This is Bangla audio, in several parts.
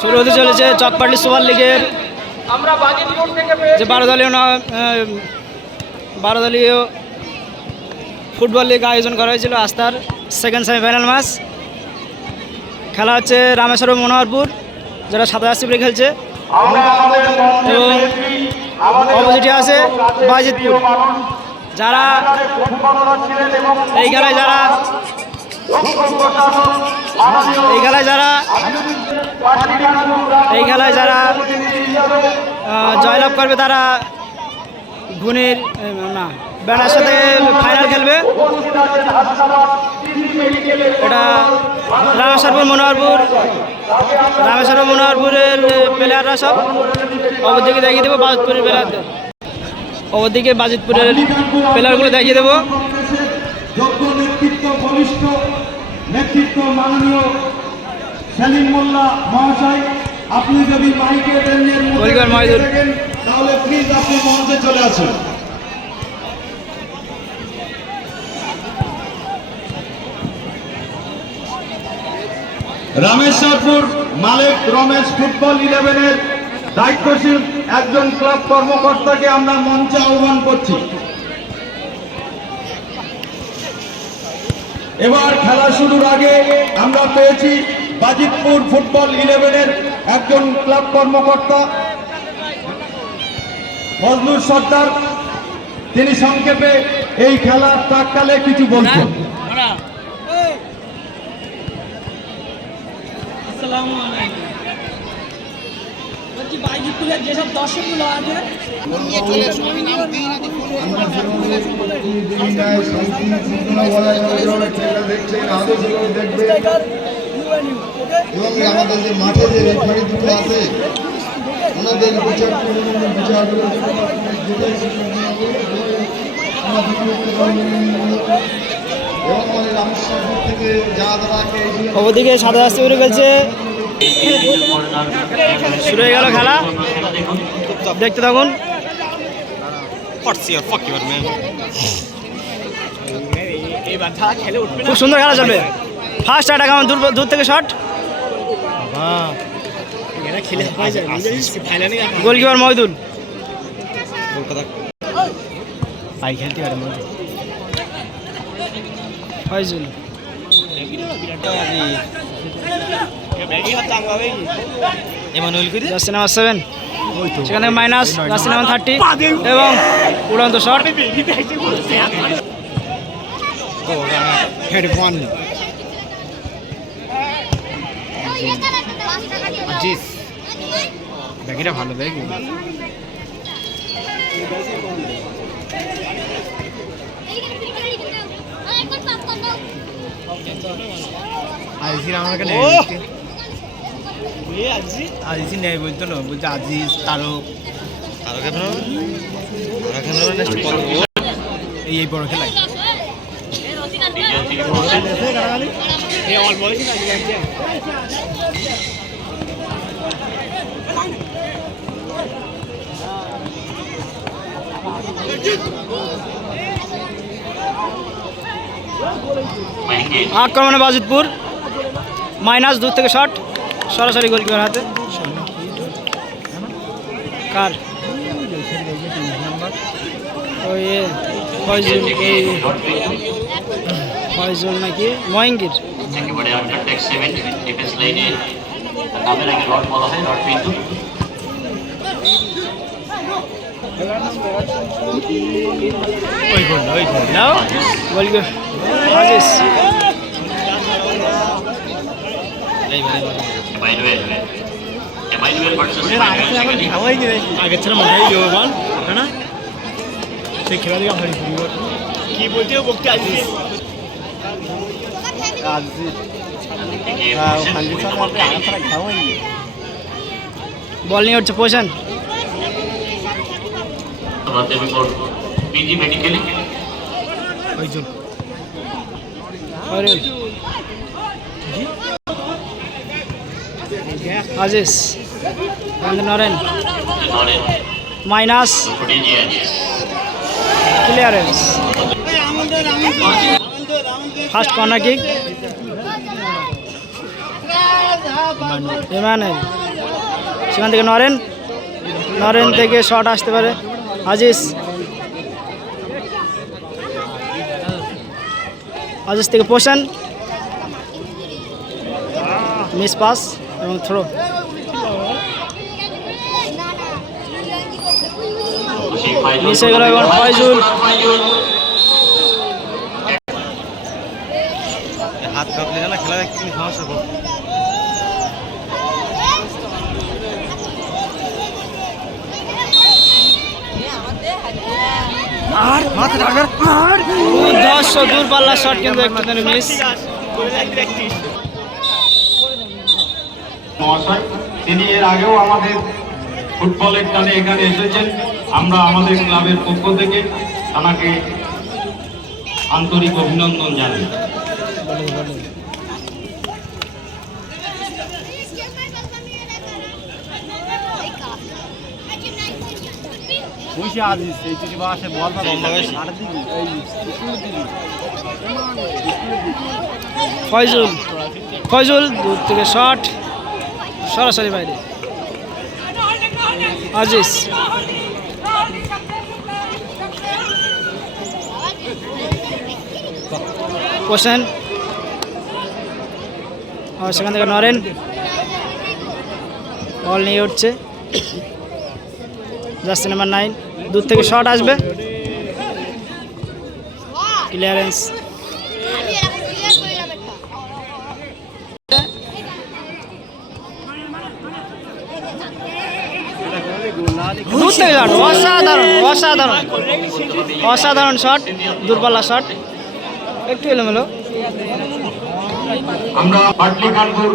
শুরু হতে চলেছে চকপাটলি সুপার লিগের যে 12 দলীয় ফুটবল লিগ আয়োজন করা হয়েছিল। আস্থার সেকেন্ড সেমিফাইনাল ম্যাচ খেলা হচ্ছে রামেশ্বরম মনোহরপুর, যারা 27 খেলছে, এবং অপোজিটে আছে বাজিতপুর। যারা এই খেলায় জয়লাভ করবে তারা গুণের ব্যানার সাথে ফাইনাল খেলবে। এটা রামেশ্বরম মনোহরপুরের প্লেয়াররা সব অপরদিকে দেখিয়ে দেবো বাজিতপুরের প্লেয়ারদের। অপরদিকে বাজিতপুরের প্লেয়ারগুলো দেখিয়ে দেবো। যোগ্য নেতৃত্ব, বলিষ্ঠ নেতৃত্ব মাননীয় সেলিম মোল্লা মহাশয়, আপনি যদি মাইকে থাকেন তাহলে প্লিজ আপনি মঞ্চে চলে আসুন। রামেশ্বরপুর মালিক রমেশ ফুটবল 11-এর দায়িত্বশীল একজন ক্লাব কর্মকর্তাকে আমরা মঞ্চে আহ্বান করছি। এবার খেলা শুরুর আগে আমরা পেয়েছি বাজিতপুর ফুটবল 11-এর একজন ক্লাব কর্মকর্তা ফজলুর সর্দার। তিনি সংক্ষেপে এই খেলার প্রাক্কালে কিছু বলছেন। বাজিতপুরের যেসব দর্শকগুলো আছে এবং আমাদের যে মাঠে যে রেফারি দুটো আছে ওনাদের বিচার ওদিকে 27 খেলছে। শুরু হয়ে গেল খেলা, দেখতে থাকুন। খুব সুন্দর খেলা চলবে। ফার্স্ট অ্যাটাক আমার দূর থেকে শট, গোলকিপার মহিদুল। খেলতে পারে ফয়জুল। জার্সি নাম্বার 7, সেখানে মাইনাস জার্সি নাম্বার 30 এবং উড়ন্ত শট। ব্যাগিটা ভালো ব্যাগ। আজিজ নেই বলতো না, বলছে আজিজ তারক এই বড় খেলায় আক্রমণে বাজিতপুর, মাইনাস দূর থেকে শট, সরাসরি গোলকিপার হাতে। কার ওই ফয়জুল নাকি ময়ঙ্গির। আগের ছিল মনে হয় না, সেই খেলা দিকে আমার কি বলতে বলতে আজিজ বল নিয়ে উঠছে পোষণ। Aziz Naren minus clearance. First corner kick Emmanuel. সেখান থেকে নরেন, নরেন থেকে শট আসতে পারে আজিজ, আজিজ থেকে পোষণ, মিস পাস এবং থ্রো। মিস হয়ে গেল এবং ফয়জুল হাত কাঁপলে না খেলা দেখতে সমস্যা করবে। আর দূরপাল্লার শট কিন্তু একটু মিস। মহাশয় তিনি এর আগেও আমাদের ফুটবলের টানে এখানে এসেছেন। আমরা আমাদের ক্লাবের পক্ষ থেকে তাকে আন্তরিক অভিনন্দন জানাই। ফয়জুল, ফয়জুল দূর থেকে শট সরাসরি বাইরে। আজিজ, পোষণ, আর সেখান থেকে নরেন বল নিয়ে উঠছে, জার্সি নাম্বার 9, দূর থেকে শট আসবে, ক্লিয়ারেন্স, দূর থেকে শট, অসাধারণ অসাধারণ অসাধারণ শট, দূরপাল্লা শট, একটু এলোমেলো। আমরা পাটলিখানপুর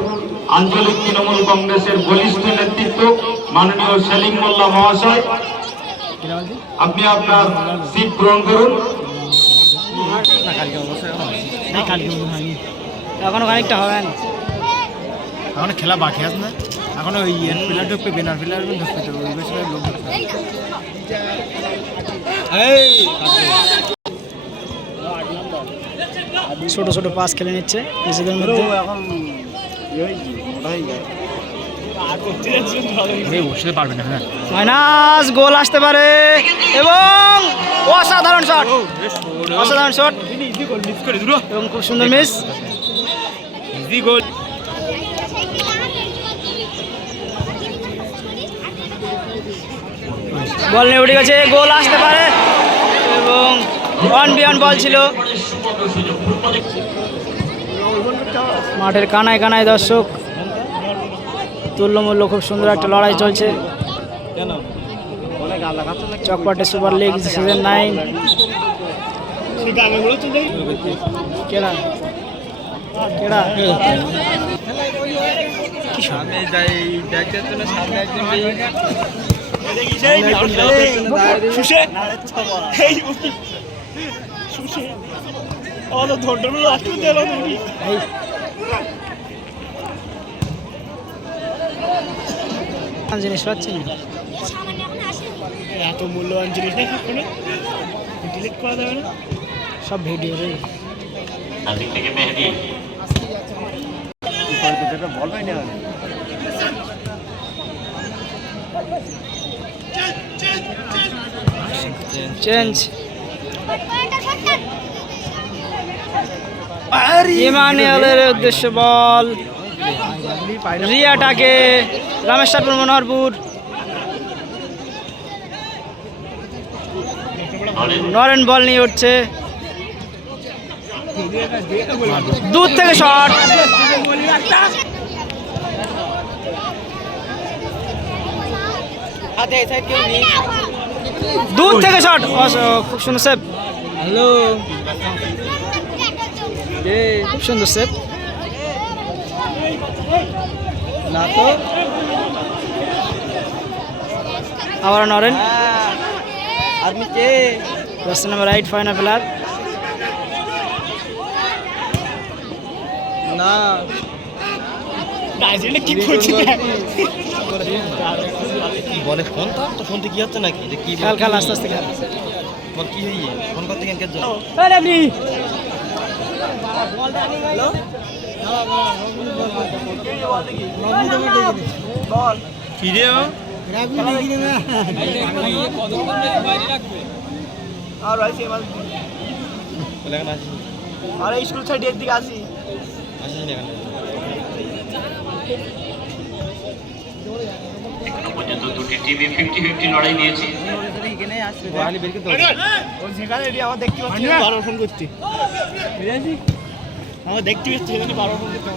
আঞ্চলিক তৃণমূল কংগ্রেসের বলিষ্ঠ নেতৃত্ব মাননীয় সেলিম মোল্লা মহাশয়, আপনি আপনার সিট গ্রহণ করুন। এখনো খানিকটা হবে না, এখন খেলা বাকি আছে না, এখন ওই প্লেয়ার ঢুকবে, বেনার প্লেয়ার ঢুকবে, তো ওই বেশি লোক ছোট ছোট পাস খেলে নিচ্ছে নিজেদের মধ্যে। বসতে পারবে না। হ্যাঁ, মাইনাস গোল আসতে পারে এবং অসাধারণ শট, অসাধারণ শট এবং খুব সুন্দর মিস। ইজি গোল। বল নিয়ে উঠে গেছে, গোল আসতে পারে এবং 1v1 বল ছিল। মাঠের কানায় কানায় দর্শক, তুল্যমূল্য খুব সুন্দর একটা লড়াই চলছে। চকপাটে সুপার লিগ সিজন 9। কেডা কেডা সামনে যাই দেখতে তো না, সামনে একজন জিনিস পাচ্ছেন এত মূল্যবান জিনিস নেই, ডিলিট করা যাবে না সব ভিডিও রে। বলবাই না চেঞ্জ, ইমানুয়েলের উদ্দেশ্য বল, রিয়াটাকে রামেশ্বরপুর মনোহরপুর, নরেন বল নিয়ে উঠছে, দূর থেকে শট, দূর থেকে শট, খুব সুন্দর সেভ। হ্যালো, খুব সুন্দর সেভ না তো। আবার Naren, jersey number 8 final player. না কি করছিস বলে ফোন, তো ফোনটা কি হচ্ছে নাকি, কি খেল খেল আস্তে আস্তে খেল। বল কি হইয়ে ফোন করতে কেন কেন কি আর ভাই সেই মাছ আর স্কুল সাইডের দিকে আসি এখনো পর্যন্ত দুটি টিমই 50-50 লড়াই দিয়েছে। আমার দেখতে পাচ্ছি বারো ফোন করছি আমার দেখতে পাচ্ছি এখানে বারো ফোন করতে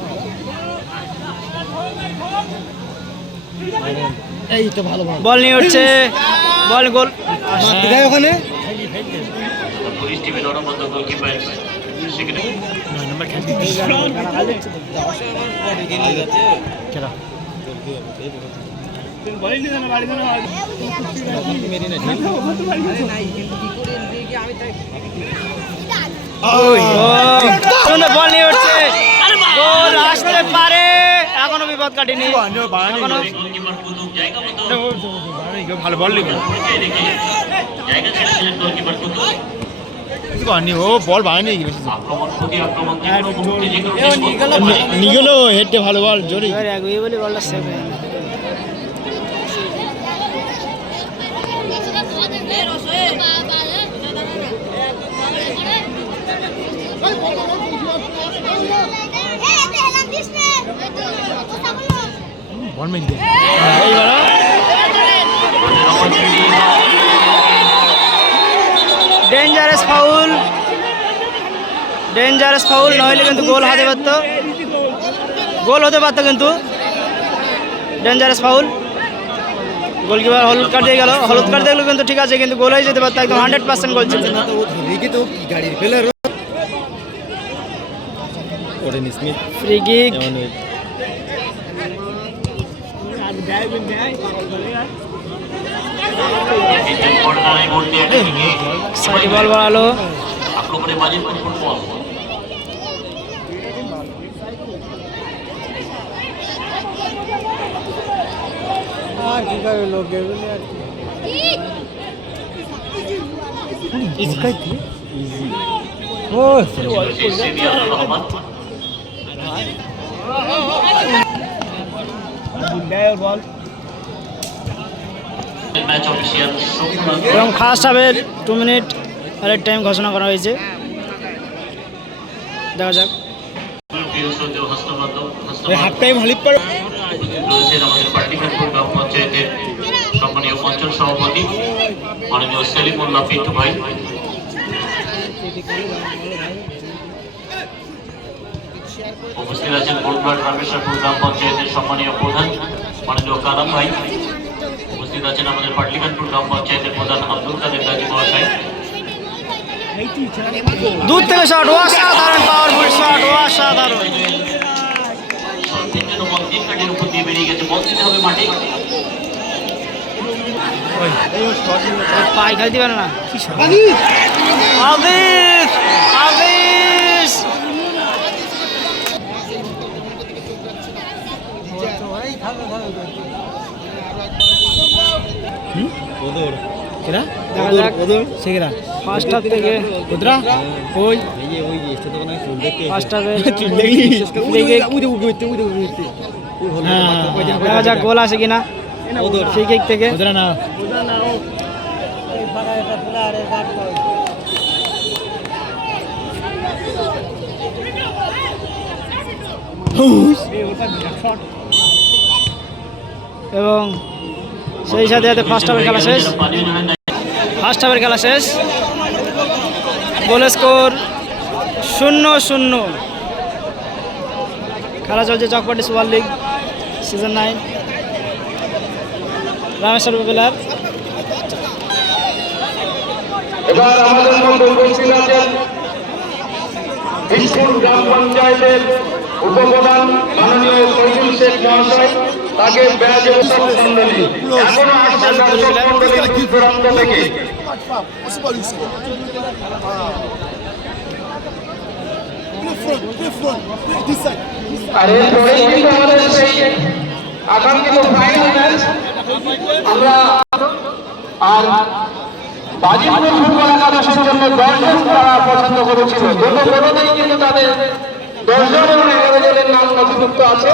এই তো ভালো বল নিয়ে উঠছে বল গোল ওখানে পুলিশ টিমের অনবদ্য গোলকিপার সেখানে বল নিয়ে উঠছে গোল আসতে পারে এখনো বিপদ কাটেনি এখনো গোলকিপার কুতুব জায়গা মতো ভালো বল লিখো জায়গা ছেড়েছিলেন গোলকিপার কুতুব। ও বল বাইরে নিয়ে গেছে আক্রমণ প্রতি আক্রমণ যে কোনো মুহূর্তে যে কোনো নিয়ে গেল হেডে ভালো বল জোরে বলে বলটা সেভ হয়ে গেল বল মেরে ডেঞ্জারাস ফাউল নইলে কিন্তু গোল হতে পারতো কিন্তু ডেঞ্জারাস ফাউল গোলকিপার হলুদ কার্ড দিয়ে গেল হলুদ কার্ড দেখলো কিন্তু ঠিক আছে কিন্তু গোল হয়ে যেতে পারতো একদম 100% গোল ছিল ফ্রি কিক সাইডে বল বাড়ালো আক্রমণে বাজির ফুটবল আর কি করে লোক বল এবং ফার্স্ট হাফের 2 মিনিট আরেক টাইম ঘোষণা করা হয়েছে দেখা যাক হাফ টাইম হলিপ পড়ে আমাদের পার্টিখানপুর গ্রাম পঞ্চায়েতের সম্মানীয় অঞ্চল সভাপতি মাননীয় সেলিমুল্লাহ পিন্টু ভাই, উপস্থিত আছেন বোলঘাট রামেশ্বরপুর গ্রাম পঞ্চায়েতের সম্মানীয় প্রধান মাননীয় কালাম ভাই, উপস্থিত আছেন আমাদের পাটলিখানপুর গ্রাম পঞ্চায়েতের প্রধান আব্দুল কাদের গাজী মহাশয়। দূর থেকে শট অসাধারণ পাওয়ারফুল শট অসাধারণ তিনজন বল তিন কাঠের উপর দিয়ে বেরিয়ে গেছে, বল দিতে হবে মাঠে। পাই খেলতে পারে না আবিস আবিস ফার্স্ট হাফ থেকে ফার্স্ট হাফে দেখা যাক গোল আছে কিনা ফ্রি কিক থেকে না এবং সেই সাথে সাথে ফার্স্ট হাফের খেলা শেষ গোল স্কোর 0-0 খেলা চলছে Chakpati super league season 9 Rameshwar player এবার আমাদের মধ্যে উপস্থিত আছেন বিশপুর গ্রাম পঞ্চায়েতের উপপ্রধান মাননীয় শহীদুল শেখ মহাশয়, তাকে ব্যাজ এবং মন্ডলী এখনো আসছে দর্শক মন্ডলীর দূরান্ত থেকে। আর এরপরেই কিন্তু আমাদের সেই আকাঙ্ক্ষিত ফাইনাল ম্যাচ আমরা আর বাজিতপুর ফুটবল একাদশের জন্য 10 জন তারা পছন্দ করেছিল, দুটোতেই কিন্তু তাদের 10 জন এবং 11 জনের নাম নথিভুক্ত আছে।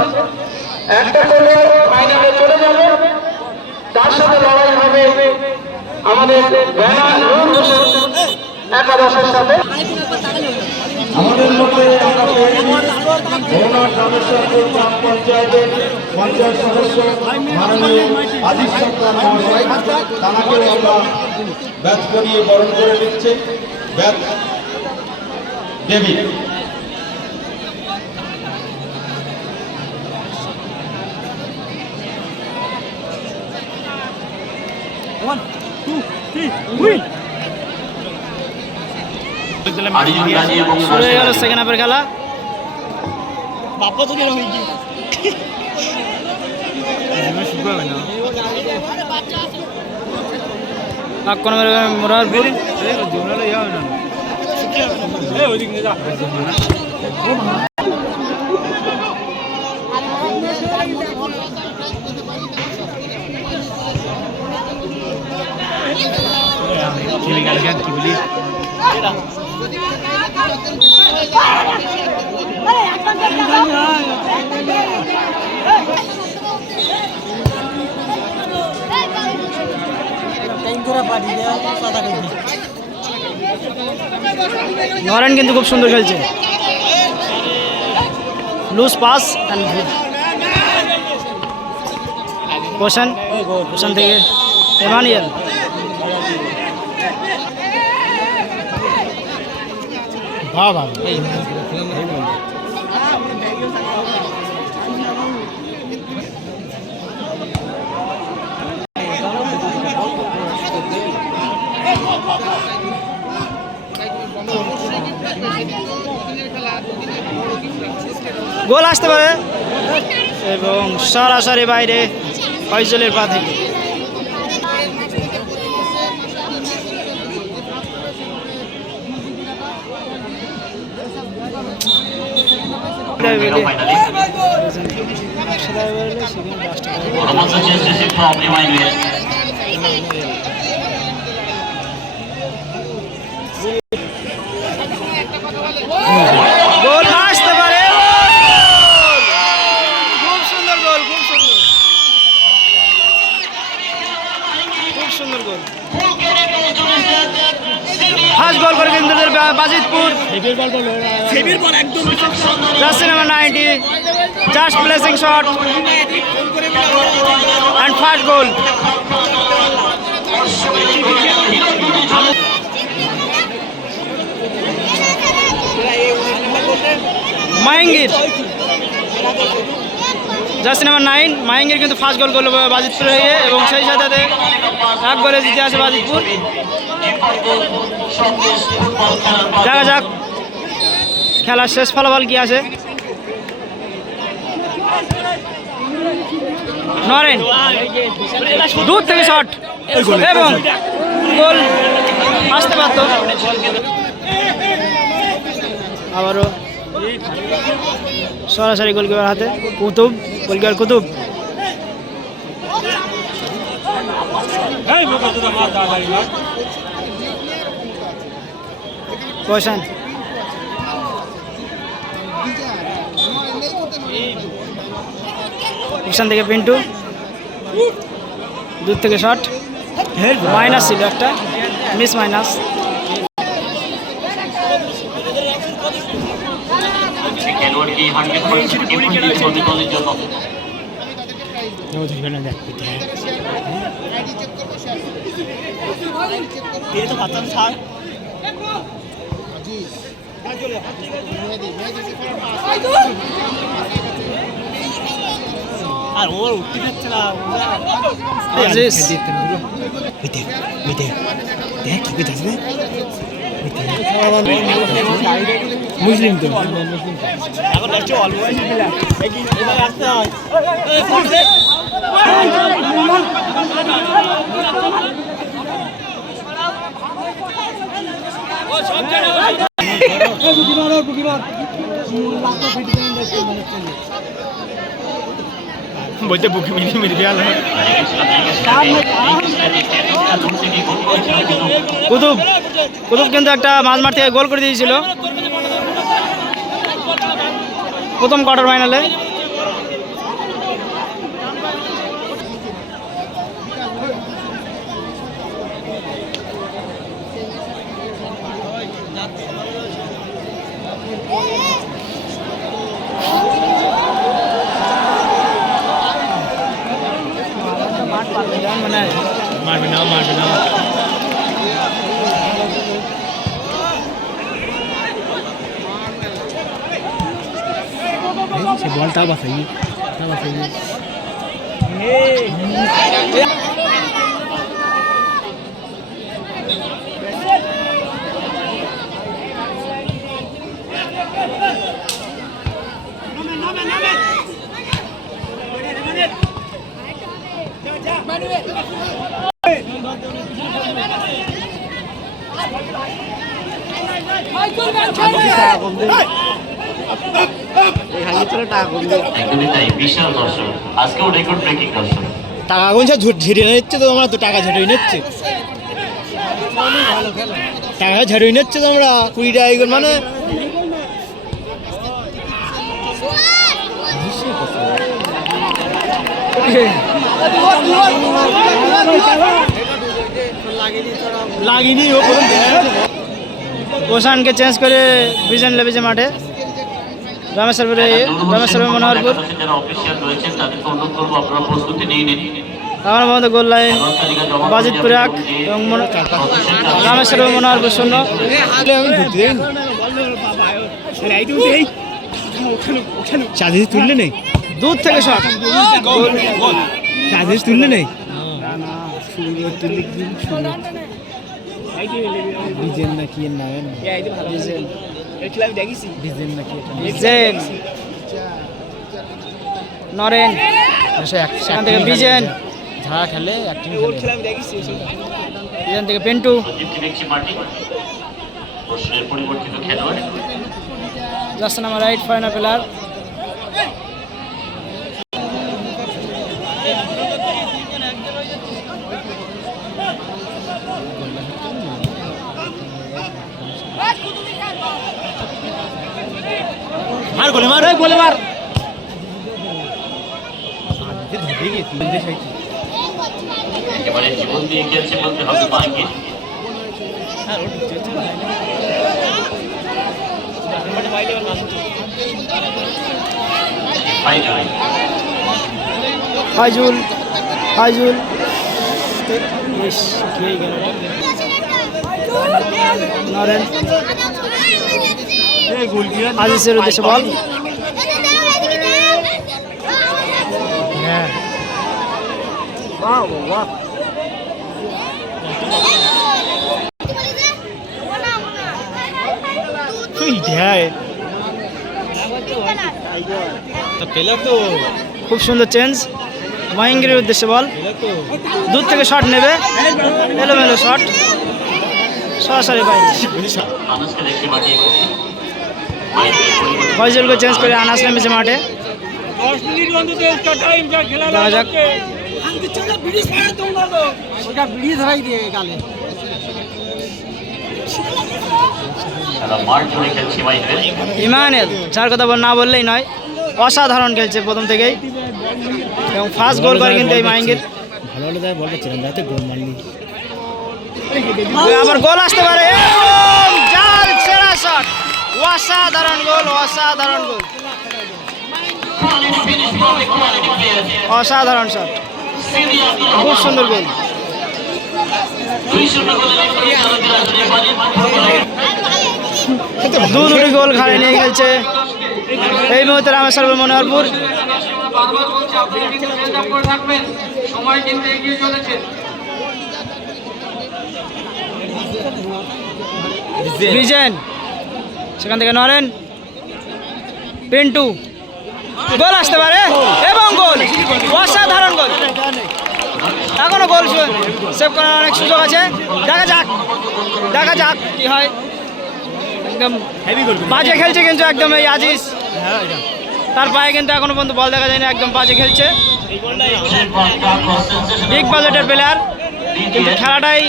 একটা করে ফাইনালে চলে যাবে সাথে লড়াই হবে আমাদের ব্যানার নূর হোসেন একাদশের সাথে। আমাদের মধ্যে আমরা পেয়েছি ভোলার রামেশ্বরপুর গ্রাম পঞ্চায়েতের পঞ্চায়েত সদস্য মাননীয় আজিজ সরকার মহাশয়, তাঁকেও আমরা ব্যাচ করিয়ে বরণ করে নিচ্ছে। ব্যাচ দেবী শুরু হয়ে গেল সেকেন্ড হাফের খেলা। মুরাদপুর নরেন কিন্তু খুব সুন্দর খেলছে। লুজ পাস কোশন থেকে এমানুয়েল। গোল আসতে পারে এবং সরাসরি বাইরে ফয়জলের পা থেকে। গোল আসতে পারে, খুব সুন্দর গোল, খুব সুন্দর, খুব সুন্দর গোল। ফার্স্ট গোল করে কিন্তু Bajitpur. Jersey number 90, just placing shot and first goal. মাহিঙ্গির জার্সি নাম্বার 9 মাহিঙ্গির কিন্তু ফার্স্ট গোল করলো বাজিতপুর হয়ে, এবং সেই সাথে এক গোলে জিতে আছে বাজিতপুর। দেখা যাক খেলার শেষ ফলাফল কি আছে। নরেন দূর থেকে শট এবং গোল আসতে পারত। আবারও সরাসরি গোলকিপার হাতে, কুতুব, গোলকিপার কুতুব। কোশন কোশন থেকে পিন্টু, দূর থেকে শট, মাইনাস ছিল একটা, মিস মাইনাস। আর ওর উঠতে পারছে না। মুসলিম তো এখন অল্প আসতে হয়। বলতে বুকি মেরে গেল। কুতুব কুতুব কিন্তু একটা মাঝ মাঠ থেকে গোল করে দিয়েছিল প্রথম কোয়ার্টার ফাইনালে। মানে মারবে না মারবে না সে বলটা বাসাই একদমই তাই, বিশাল দর্শক, আজকেও রেকর্ড ব্রেকিং দর্শক। টাকা গুনছে ঝেড়ে নিচ্ছে তো তোমরা, তো টাকা ঝেড়ে নিচ্ছে, টাকা ঝেড়ে নিচ্ছে তোমরা 20 টাকা করে মানে লাগেনি ও ওশানকে চেঞ্জ করে বিজন লেবেছে মাঠে। রামেশ্বর মনোহরপুর যারা অফিসিয়াল রয়েছেন তাদেরকে অনুরোধ করবো আপনারা প্রস্তুতি নিয়ে নিন। আমার মতো গোল লাইন বাজিতপুর 1 এবং রামেশ্বর মনোহরপুর 0। চাঁদিস তুললে নেই, দূর থেকে শট, চাঁদিস তুললে নেই ডিজেন না কি এর নাম ডিজেন না কি বিজেন নরেন, সেখান থেকে বিজেন, ঝাড়া খেলে অ্যাক্টিং বিজেন থেকে পেন্টু, অজিতকে দেখছি মাটি, বর্ষের পরিবর্তিত খেলোয়াড়। Just number 8 final player. মার গোলে মার গোলে মার একেবারে জীবন দিয়ে খেলছে বলতে হবে মাইকে। ফাইজুল নরেন, আজিজের উদ্দেশ্যে বল, খুব সুন্দর চেঞ্জ। মাহিঙ্গিরের উদ্দেশ্যে বল, দূর থেকে শট নেবে, এলোমেলো শট, সরাসরি বাইরে। আনাসকে দেখছি মাটি, ফয়জুলকে চেঞ্জ করে আনাস নেমেছে মাঠে। দেখা যাক তারা মাঠ জুড়ে খেলছে বাইরে। ইমানুয়েল, যার কথা না বললেই নয়, অসাধারণ খেলছে প্রথম থেকেই এবং ফার্স্ট গোল করে কিন্তু এই মাহিঙ্গির। ভালো হলে তাই বলতে ছিলাম রাতে গোল মারলি, আবার গোল আসতে পারে এবং জাল সেরা শট, অসাধারণ গোল, অসাধারণ গোল, অসাধারণ শট, খুব সুন্দর গোল। দুটি গোল ঘাড়ে নিয়ে খেলছে এই মুহূর্তে রামেশ্বর মনোহরপুর। বিজেন, সেখান থেকে নরেন, পিন্টু, গোল আসতে পারে এবং গোল, অসাধারণ গোল। এখনো গোল সেভ করার অনেক সুযোগ আছে, দেখা যাক কি হয়। একদম বাজে খেলছে কিন্তু একদম এই আজিজ, তার পায়ে কিন্তু এখনো পর্যন্ত বল দেখা যায়নি, একদম বাজে খেলছে। বিগ বাজেটের প্লেয়ার কিন্তু খেলাটাই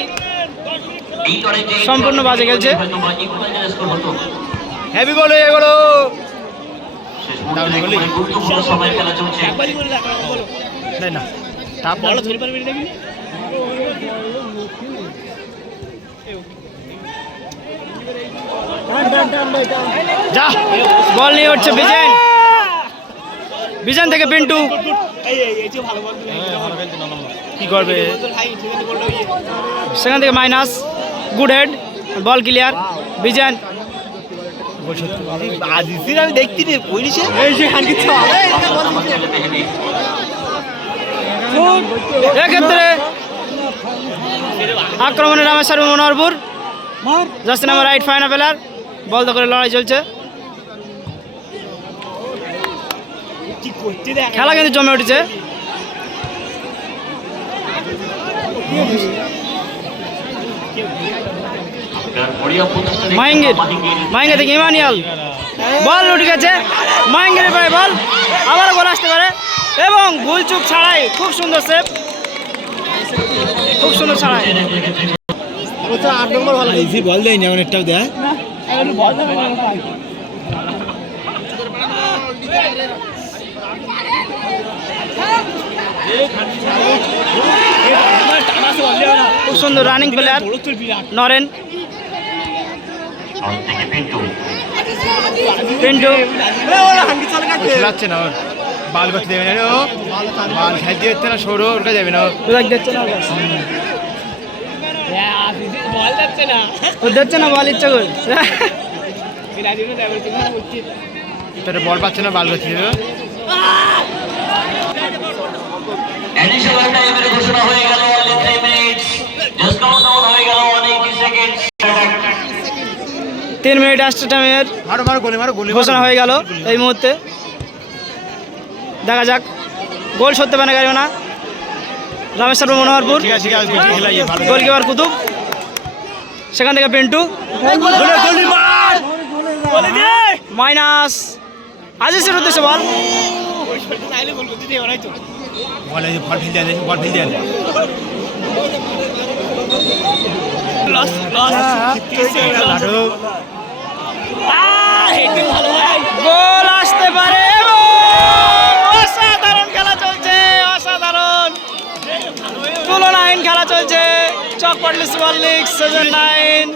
সম্পূর্ণ বাজে খেলছে। হেভি বল এগুলো, গুরুত্বপূর্ণ সময় খেলা চলছে। না যা বল নিয়ে উঠছে বিজেন, বিজন থেকে পিন্টু কি করবে, সেখান থেকে minus, good head, ball clear, Bijan আমি দেখতে এক্ষেত্রে আক্রমণে রামেশ্বর মনোহরপুর যাচ্ছে number right final player, ball দখলে লড়াই চলছে, খেলা কিন্তু জমে উঠেছে। মাহিঙ্গির থেকে ইমানিয়াল, বল উঠে গেছে, মাহিঙ্গির পায়ে বল, আবারও বল আসতে পারে এবং ভুল চুক ছাড়াই খুব সুন্দর সেভ, খুব সুন্দর ছাড়াই। বল দেয়নি অনেকটাও দেয়। খুব সুন্দর রানিং প্লেয়ার নরেন, পিন্টু খেলাচ্ছে না, ওর বাল করতে দেবে না, ও বাল খেলতে হচ্ছে না, সরো ওর কাছে যাবে না, ধরছে না বল ইচ্ছা করে, তোর বল পাচ্ছে না, বাল করতে দেবে। অ্যাডিশনাল টাইমের ঘোষণা হয়ে গেল, 3 মিনিটস জাস্ট কাউন্টডাউন হয়ে গেল 180 সেকেন্ড। 3 মিনিট এক্সট্রা টাইমের ঘোষণা হয়ে গেল এই মুহূর্তে। দেখা যাক গোল সত্যি পারে গাড়ি না, রামেশ্বর মনোহরপুর, গোলকিপার কুতুব, সেখান থেকে পিন্টু, মাইনাস, আজিজের উদ্দেশ্যে বল, গোল আসতে পারে এবং অসাধারণ খেলা চলছে, অসাধারণ তুলনাহীন খেলা চলছে। Chakpatli super league season 9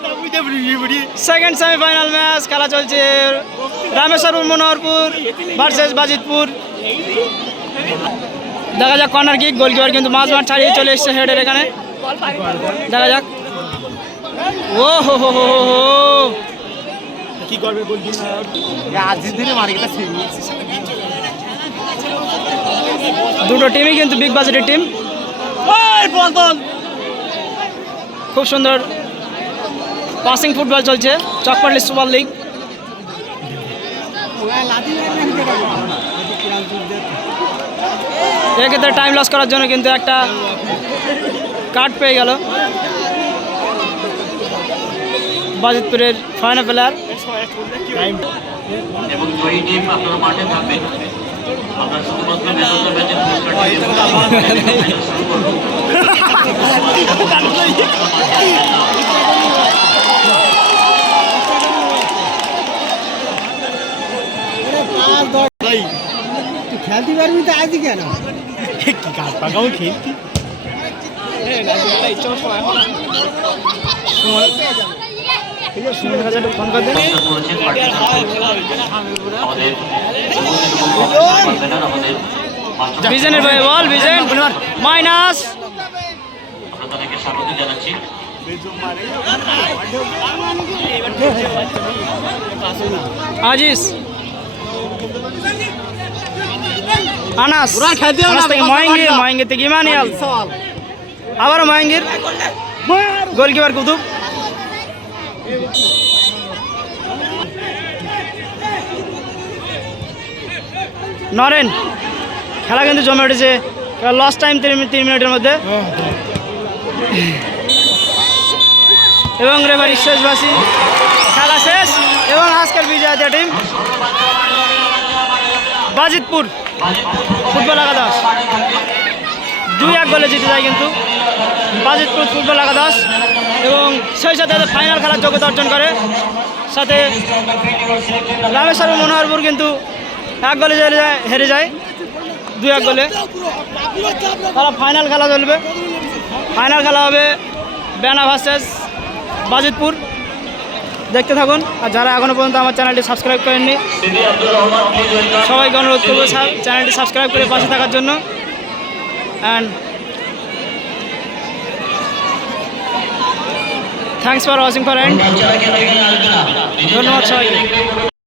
second semifinal match খেলা চলছে, রামেশ্বর মনোহরপুর ভার্সেস বাজিতপুর। দেখা যাক কর্নার কিক, গোলকিপার কিন্তু মাঝ মাঠ ছাড়িয়ে চলে এসছে হেডের এখানে, দেখা যাক। ও হো হো হো হো, কি করবে দুটো টিমই কিন্তু বিগ বাজেটের টিম, খুব সুন্দর পাসিং ফুটবল চলছে চকপাটলি সুপার লিগ। এক্ষেত্রে টাইম লস করার জন্য কিন্তু একটা কার্ড পেয়ে গেল বাজিতপুরের ফাইনাল প্লেয়ার। এবং জয়ী টিম আপনারা মাঠে থাকবেন, আমরা শুধুমাত্র ম্যাচ অফ দ্য ম্যাচের পুরস্কারটি শুরু করব। খেলতে পারবি তো আজ কেন কাজ পাকাও খেলতি ফোন করে দেন। বিজনের ভাই বল, বিজন মাইনাস, আপনাদেরকে স্বাগত জানাচ্ছি। আজিজ, আনাস, আনাস থেকে মহেঙ্গির, মহেঙ্গির থেকে ইমানিয়াল, আবারও মহেঙ্গির, গোলকিপার কুতুব, নরেন। খেলা কিন্তু জমে উঠেছে, লস টাইম 3 মিনিটের মধ্যে এবং রেফারি শেষ বাসি, খেলা শেষ এবং আজকের বিজয়ী টিম বাজিতপুর ফুটবল একাদশ 2-1 গোলে জিতে যায় কিন্তু বাজিতপুর ফুটবল একাদশ এবং সেই সাথে ফাইনাল খেলার যোগ্যতা অর্জন করে। সাথে রামেশ্বর মনোহরপুর কিন্তু 1 গোলে হেরে যায়, 2-1 গোলে। তারা ফাইনাল খেলা চলবে, ফাইনাল খেলা হবে বেনা ভার্সেস বাজিতপুর। দেখতে থাকুন। আর যারা এখনও পর্যন্ত আমার চ্যানেলটি সাবস্ক্রাইব করেননি সিদি আব্দুর রহমান প্লিজ ওয়েলকাম সবাইকে অনুরোধ করবো চ্যানেলটি সাবস্ক্রাইব করে পাশে থাকার জন্য। And thanks for watching for end. বাচ্চারা কেন এখানে আসবে না ধন্যবাদ সবাইকে। দেখবে